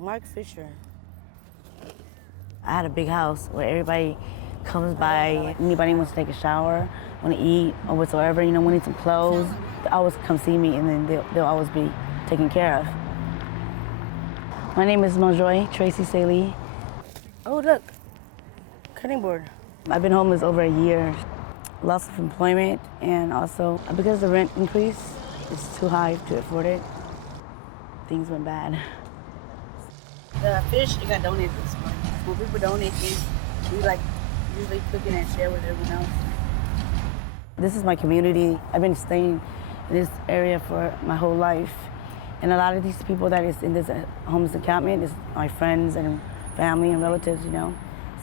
Mark Fisher. I had a big house where everybody comes by. Anybody wants to take a shower, want to eat, or whatsoever, wanting some clothes, they always come see me, and then they'll always be taken care of. My name is Monjoy Tracy Saley. Oh, look, cutting board. I've been homeless over a year. Loss of employment, and also because the rent increase is too high to afford it, things went bad. The fish, it got donated this morning. When people donate things, we usually cook it and share with everyone else. This is my community. I've been staying in this area for my whole life. And a lot of these people that is in this homeless encampment is my friends and family and relatives,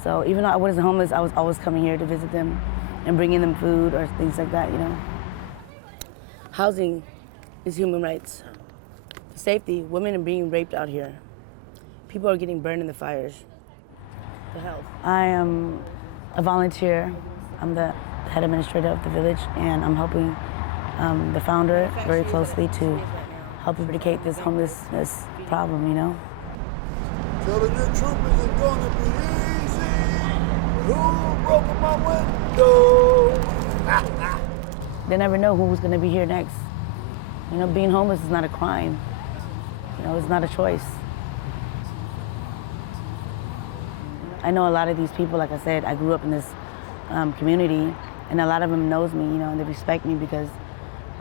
So even though I wasn't homeless, I was always coming here to visit them and bringing them food or things like that, Housing is human rights. Safety, women are being raped out here. People are getting burned in the fires. The health. I am a volunteer. I'm the head administrator of the village, and I'm helping the founder very closely to help eradicate this homelessness problem, Telling the truth isn't gonna be easy. Who broke my window? They never know who's gonna be here next. Being homeless is not a crime. It's not a choice. I know a lot of these people, like I said, I grew up in this community, and a lot of them knows me, and they respect me because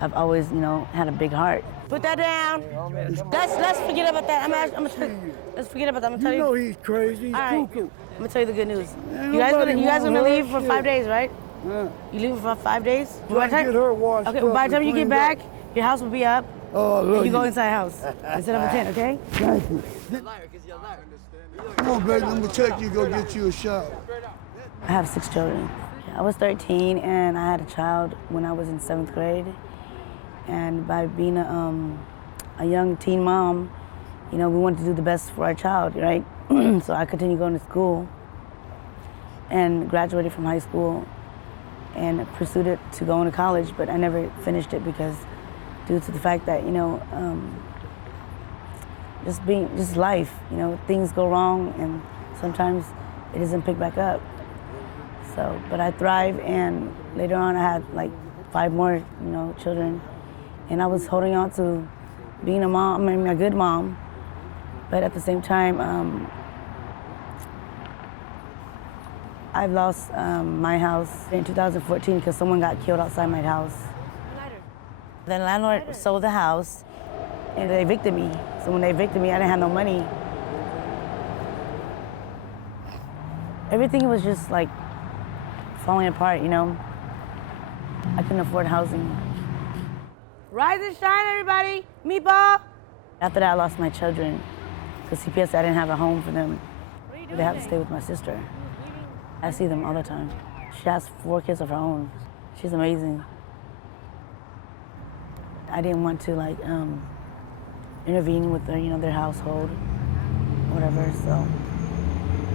I've always, had a big heart. Put that down. Let's forget about that. Let's forget about that. I'm gonna tell you. You know he's crazy. He's All right. cuckoo. I'm gonna tell you the good news. Man, You guys gonna nobody leave for wants 5 her. days, right? Yeah. You leave for 5 days? Try to get her washed Okay, up by the time and you get cleaned back, up. your house will be up. Oh, I love You go inside the house instead of a tent, okay? Thank you. Come on, baby. Let me take you. Go get you a shower. I have 6 children. I was 13 and I had a child when I was in 7th grade. And by being a young teen mom, we wanted to do the best for our child, right? So I continued going to school and graduated from high school and pursued it to go into college, but I never finished it because due to the fact that, just life, things go wrong and sometimes it doesn't pick back up. So, but I thrived, and later on I had like 5 more, children, and I was holding on to being a mom, a good mom, but at the same time, I've lost my house in 2014 because someone got killed outside my house. The landlord sold the house, and they evicted me. So when they evicted me, I didn't have no money. Everything was just like falling apart, I couldn't afford housing. Rise and shine, everybody. Meatball. After that, I lost my children because CPS, I didn't have a home for them. They have to stay with my sister. I see them all the time. She has 4 kids of her own. She's amazing. I didn't want to intervene with their, their household, whatever. So,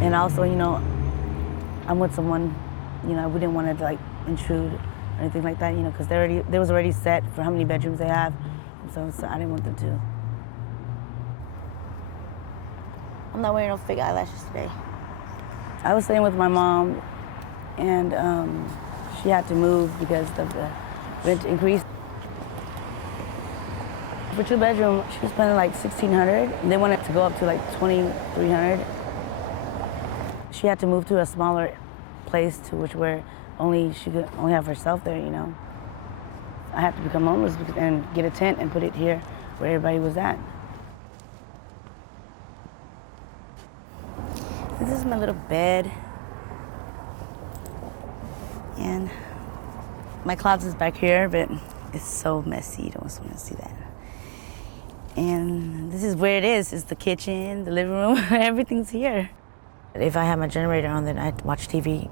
and also, I'm with someone, we didn't want to intrude or anything like that, because they was already set for how many bedrooms they have, so I didn't want them to. I'm not wearing no fake eyelashes today. I was staying with my mom, and she had to move because of the rent increase. For 2 bedroom, she was spending like $1,600. They wanted to go up to like $2,300. She had to move to a smaller place where she could only have herself there, I had to become homeless and get a tent and put it here where everybody was at. This is my little bed. And my closet's back here, but it's so messy. You don't want someone to see that. And this is where it is. It's the kitchen, the living room, everything's here. If I have my generator on, then I watch TV.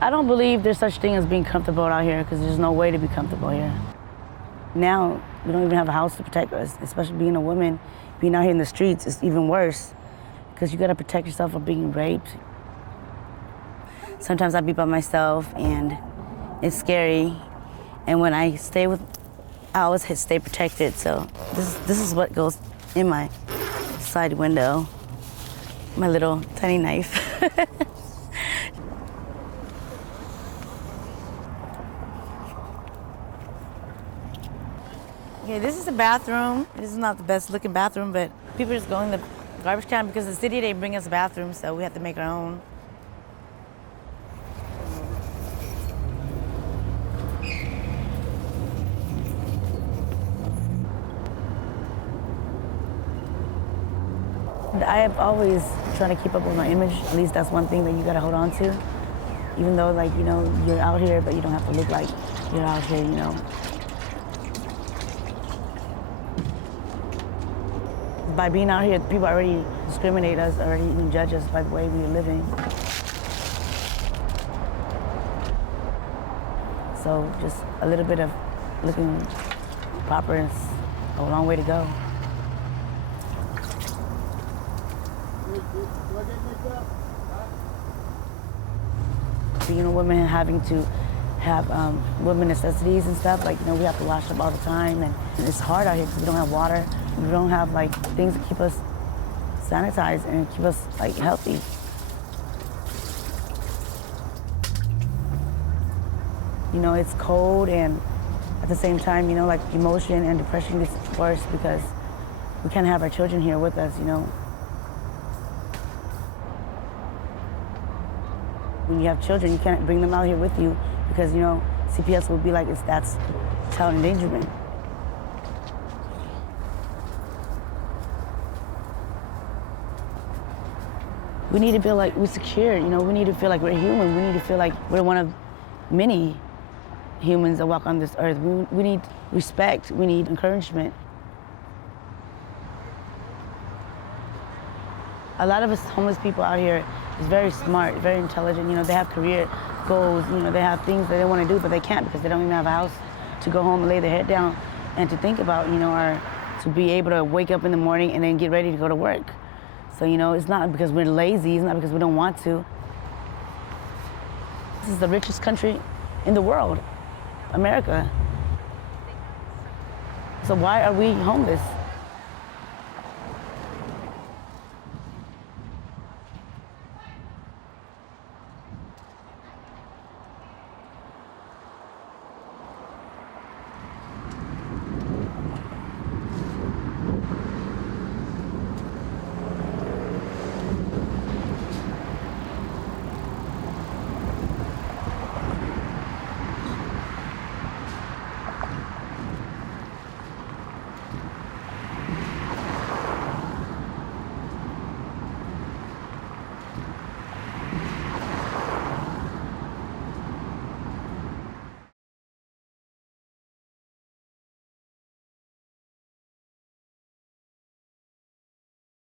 I don't believe there's such thing as being comfortable out here because there's no way to be comfortable here. Now, we don't even have a house to protect us, especially being a woman. Being out here in the streets is even worse because you gotta protect yourself from being raped. Sometimes I be by myself and it's scary. And when I stay I always stay protected. So this is what goes in my outside window. My little tiny knife. Okay, this is the bathroom. This is not the best looking bathroom, but people just go in the garbage can because the city, they bring us bathrooms, so we have to make our own. I have always tried to keep up with my image. At least that's one thing that you gotta hold on to. Even though, like, you know, you're out here, but you don't have to look like you're out here, you know. By being out here, people already discriminate us, already even judge us by the way we're living. So just a little bit of looking proper is a long way to go. Being a woman, having to have women necessities and stuff, like, you know, we have to wash up all the time, and it's hard out here because we don't have water. We don't have, like, things that keep us sanitized and keep us, like, healthy. You know, it's cold, and at the same time, you know, like, emotion and depression gets worse because we can't have our children here with us, you know. When you have children, you can't bring them out here with you because, you know, CPS will be like, that's child endangerment. We need to feel like we're secure, you know, we need to feel like we're human. We need to feel like we're one of many humans that walk on this earth. We need respect, we need encouragement. A lot of us homeless people out here is very smart, very intelligent, you know, they have career goals, you know, they have things that they want to do, but they can't because they don't even have a house to go home and lay their head down and to think about, you know, or to be able to wake up in the morning and then get ready to go to work. So, you know, it's not because we're lazy, it's not because we don't want to. This is the richest country in the world, America. So why are we homeless?